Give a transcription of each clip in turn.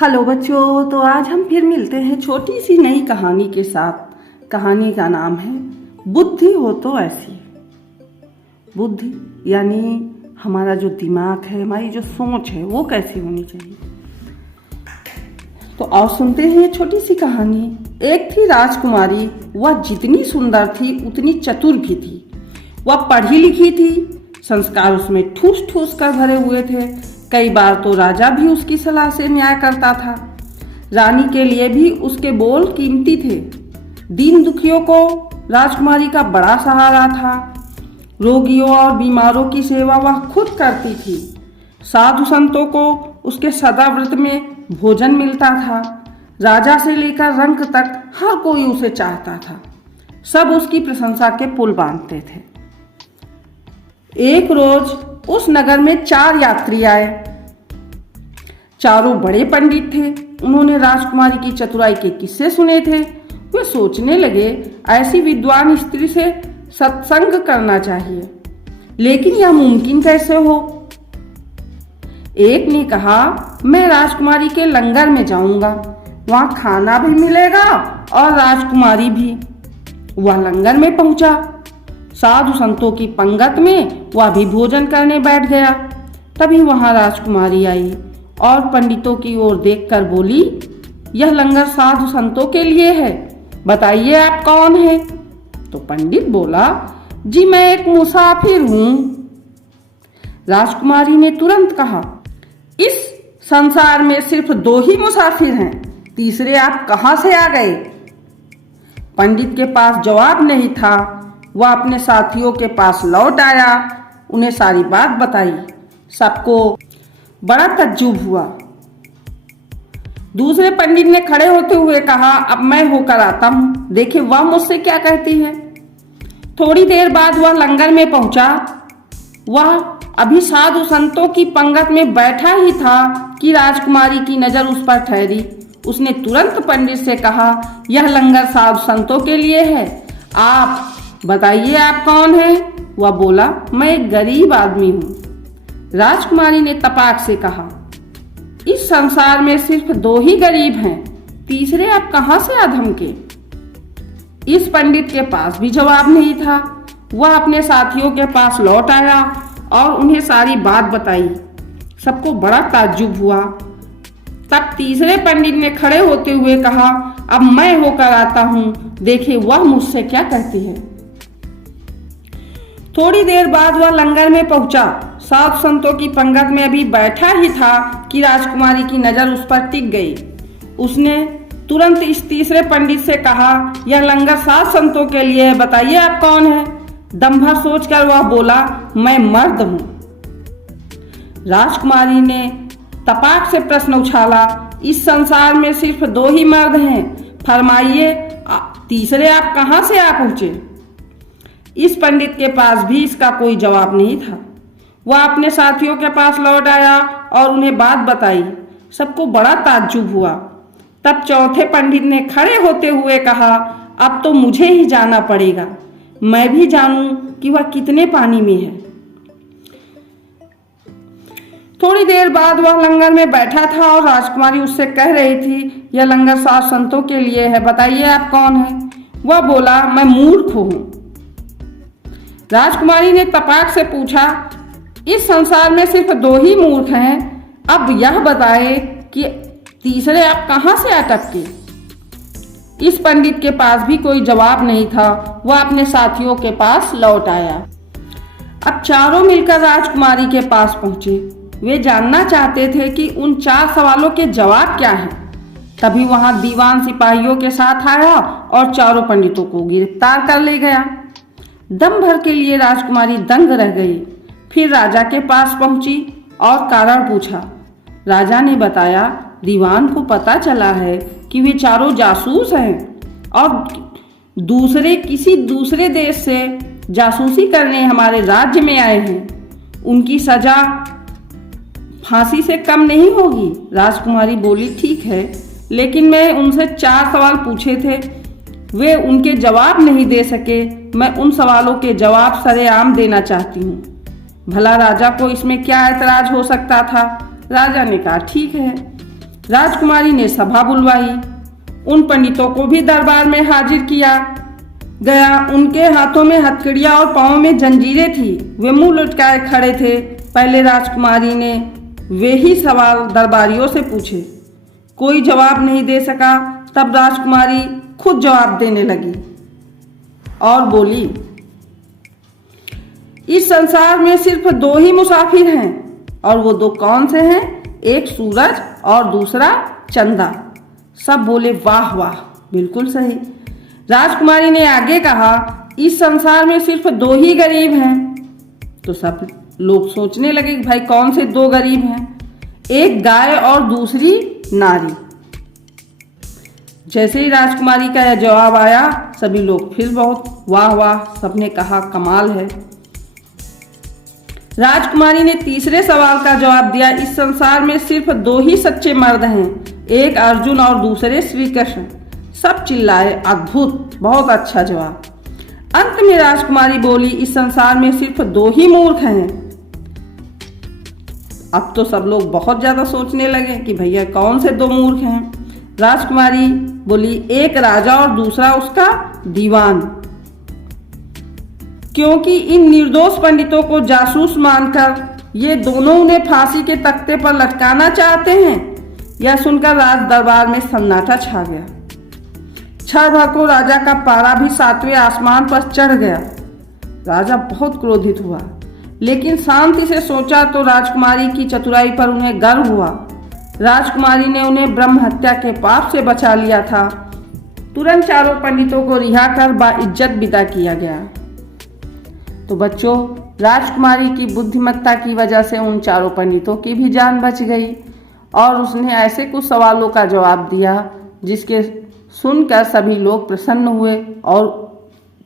Hello बच्चों, तो आज हम फिर मिलते हैं छोटी सी नई कहानी के साथ। कहानी का नाम है बुद्धि हो तो ऐसी। बुद्धि यानी हमारा जो दिमाग है, हमारी जो सोच है, वो कैसी होनी चाहिए। तो आओ सुनते हैं ये छोटी सी कहानी। एक थी राजकुमारी, वह जितनी सुंदर थी उतनी चतुर भी थी। वह पढ़ी लिखी थी, संस्कार उसमें ठूस ठूस कर भरे हुए थे। कई बार तो राजा भी उसकी सलाह से न्याय करता था। रानी के लिए भी उसके बोल कीमती थे। दीन दुखियों को राजकुमारी का बड़ा सहारा था। रोगियों और बीमारों की सेवा वह खुद करती थी। साधु संतों को उसके सदाव्रत में भोजन मिलता था। राजा से लेकर रंक तक हर कोई उसे चाहता था। सब उसकी प्रशंसा के पुल बांधते थे। एक रोज उस नगर में 4 यात्री आए। चारों बड़े पंडित थे। उन्होंने राजकुमारी की चतुराई के किस्से सुने थे। वे सोचने लगे, ऐसी विद्वान स्त्री से सत्संग करना चाहिए, लेकिन यह मुमकिन कैसे हो। एक ने कहा, मैं राजकुमारी के लंगर में जाऊंगा, वहां खाना भी मिलेगा और राजकुमारी भी। वह लंगर में पहुंचा। साधु संतों की पंगत में वह भी भोजन करने बैठ गया। तभी वहां राजकुमारी आई और पंडितों की ओर देखकर बोली, यह लंगर साधु संतों के लिए है, बताइए आप कौन हैं? तो पंडित बोला, जी मैं एक मुसाफिर हूं। राजकुमारी ने तुरंत कहा, इस संसार में सिर्फ 2 ही मुसाफिर हैं, तीसरे आप कहां से आ गए? पंडित के पास जवाब नहीं था। वह अपने साथियों के पास लौट आया, उन्हें सारी बात बताई। सबको बड़ा तज्जुब हुआ। दूसरे पंडित ने खड़े होते हुए कहा, अब मैं होकर आता हूं, देखिए वह मुझसे क्या कहती है। थोड़ी देर बाद वह लंगर में पहुंचा। वह अभी साधु संतों की पंगत में बैठा ही था कि राजकुमारी की नजर उस पर ठहरी। उसने तुरंत पंडित से कहा, यह लंगर साधु संतों के लिए है, आप बताइए आप कौन हैं? वह बोला, मैं एक गरीब आदमी हूं। राजकुमारी ने तपाक से कहा, इस संसार में सिर्फ 2 ही गरीब हैं, तीसरे आप कहां से अधम के? इस पंडित के पास भी जवाब नहीं था। वह अपने साथियों के पास लौट आया और उन्हें सारी बात बताई। सबको बड़ा ताज्जुब हुआ। तब तीसरे पंडित ने खड़े होते हुए कहा, अब मैं होकर आता हूं, देखिए वह मुझसे क्या कहती है। थोड़ी देर बाद वह लंगर में पहुंचा। साधु संतों की पंगत में अभी बैठा ही था कि राजकुमारी की नजर उस पर टिक गई। उसने तुरंत इस तीसरे पंडित से कहा, यह लंगर साधु संतों के लिए है, बताइए आप कौन है? दम भर सोचकर वह बोला, मैं मर्द हूं। राजकुमारी ने तपाक से प्रश्न उछाला, इस संसार में सिर्फ 2 ही मर्द हैं, फरमाइए तीसरे आप कहां से आ पहुंचे? इस पंडित के पास भी इसका कोई जवाब नहीं था। वह अपने साथियों के पास लौट आया और उन्हें बात बताई। सबको बड़ा ताज्जुब हुआ। तब चौथे पंडित ने खड़े होते हुए कहा, अब तो मुझे ही जाना पड़ेगा, मैं भी जानूं कि वह कितने पानी में है। थोड़ी देर बाद वह लंगर में बैठा था और राजकुमारी उससे कह रही थी, यह लंगर साधु संतों के लिए है, बताइए आप कौन हैं? वह बोला, मैं मूर्ख हूं। राजकुमारी ने तपाक से पूछा, इस संसार में सिर्फ 2 ही मूर्ख हैं, अब यह बताए कि तीसरे आप कहां से अटके? इस पंडित के पास भी कोई जवाब नहीं था। वह अपने साथियों के पास लौट आया। अब चारों मिलकर राजकुमारी के पास पहुंचे। वे जानना चाहते थे कि उन 4 सवालों के जवाब क्या हैं। तभी वहां दीवान सिपाहियों के साथ आया और चारों पंडितों को गिरफ्तार कर ले गया। दम भर के लिए राजकुमारी दंग रह गई। फिर राजा के पास पहुंची और कारण पूछा। राजा ने बताया, दीवान को पता चला है कि वे चारों जासूस हैं और किसी दूसरे देश से जासूसी करने हमारे राज्य में आए हैं। उनकी सजा फांसी से कम नहीं होगी। राजकुमारी बोली, ठीक है, लेकिन मैं उनसे 4 सवाल पूछे थे, वे उनके जवाब नहीं दे सके। मैं उन सवालों के जवाब सरेआम देना चाहती हूँ। भला राजा को इसमें क्या ऐतराज हो सकता था? राजा ने कहा, ठीक है। राजकुमारी ने सभा बुलवाई। उन पंडितों को भी दरबार में हाजिर किया गया। उनके हाथों में हथकड़ियां और पांवों में जंजीरें थी। वे मुंह लटकाए खड़े थे। पहले राजकुमारी ने वे ही सवाल दरबारियों से पूछे। कोई जवाब नहीं दे सका। तब राजकुमारी खुद जवाब देने लगी और बोली, इस संसार में सिर्फ 2 ही मुसाफिर हैं, और वो 2 कौन से हैं? एक सूरज और दूसरा चंदा। सब बोले, वाह वाह, बिल्कुल सही। राजकुमारी ने आगे कहा, इस संसार में सिर्फ 2 ही गरीब हैं। तो सब लोग सोचने लगे कि भाई कौन से 2 गरीब हैं? एक गाय और दूसरी नारी। जैसे ही राजकुमारी का यह जवाब आया, सभी लोग फिर बहुत वाह वाह, सबने कहा कमाल है। राजकुमारी ने तीसरे सवाल का जवाब दिया, इस संसार में सिर्फ 2 ही सच्चे मर्द हैं, एक अर्जुन और दूसरे श्री कृष्ण। सब चिल्लाए, अद्भुत, बहुत अच्छा जवाब। अंत में राजकुमारी बोली, इस संसार में सिर्फ 2 ही मूर्ख हैं। अब तो सब लोग बहुत ज्यादा सोचने लगे कि भैया कौन से 2 मूर्ख हैं। राजकुमारी बोली, एक राजा और दूसरा उसका दीवान। क्योंकि इन निर्दोष पंडितों को जासूस मानकर ये दोनों उन्हें फांसी के तख्ते पर लटकाना चाहते हैं। यह सुनकर राज दरबार में सन्नाटा छा गया। क्षण भर को राजा का पारा भी 7वें आसमान पर चढ़ गया। राजा बहुत क्रोधित हुआ, लेकिन शांति से सोचा तो राजकुमारी की चतुराई पर उन्हें गर्व हुआ। राजकुमारी ने उन्हें ब्रह्म हत्या के पाप से बचा लिया था। तुरंत चारों पंडितों को रिहा कर बाइज्जत विदा किया गया। तो बच्चों, राजकुमारी की बुद्धिमत्ता की वजह से उन चारों पंडितों की भी जान बच गई और उसने ऐसे कुछ सवालों का जवाब दिया जिसके सुनकर सभी लोग प्रसन्न हुए। और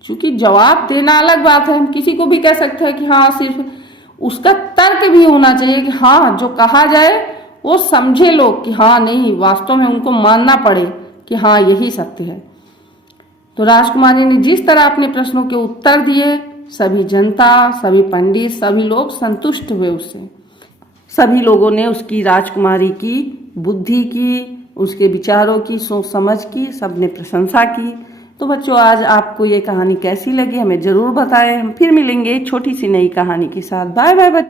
चूंकि जवाब देना अलग बात है, हम किसी को भी कह सकते हैं कि हाँ, सिर्फ उसका तर्क भी होना चाहिए कि हाँ, जो कहा जाए वो समझे लोग कि हाँ नहीं, वास्तव में उनको मानना पड़े कि हाँ यही सत्य है। तो राजकुमारी ने जिस तरह अपने प्रश्नों के उत्तर दिए, सभी जनता, सभी पंडित, सभी लोग संतुष्ट हुए उससे। सभी लोगों ने उसकी, राजकुमारी की बुद्धि की, उसके विचारों की, सोच समझ की, सबने प्रशंसा की। तो बच्चों, आज आपको ये कहानी कैसी लगी हमें जरूर बताएं। हम फिर मिलेंगे छोटी सी नई कहानी के साथ। बाय बाय बच्चों।